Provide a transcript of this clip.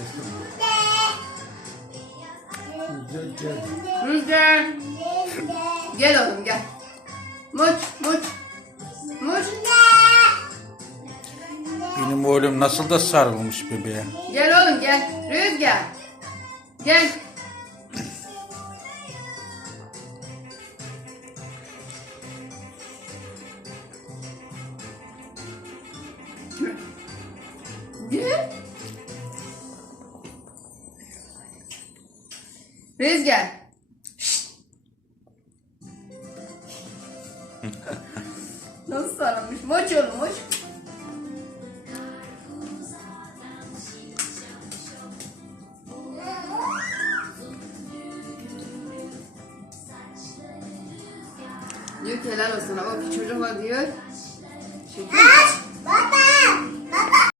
seçtim. Gel gel. Gel oğlum gel. Muç muç. Muç. Benim oğlum nasıl da sarılmış bebeğe. Gel oğlum gel. Rüzgar. Gel. Gel. Rüzgar. Şşt. Nasıl sarılmış? Moç moç. Diyor ki helal olsun ama bir çocuk var diyor. Şeker.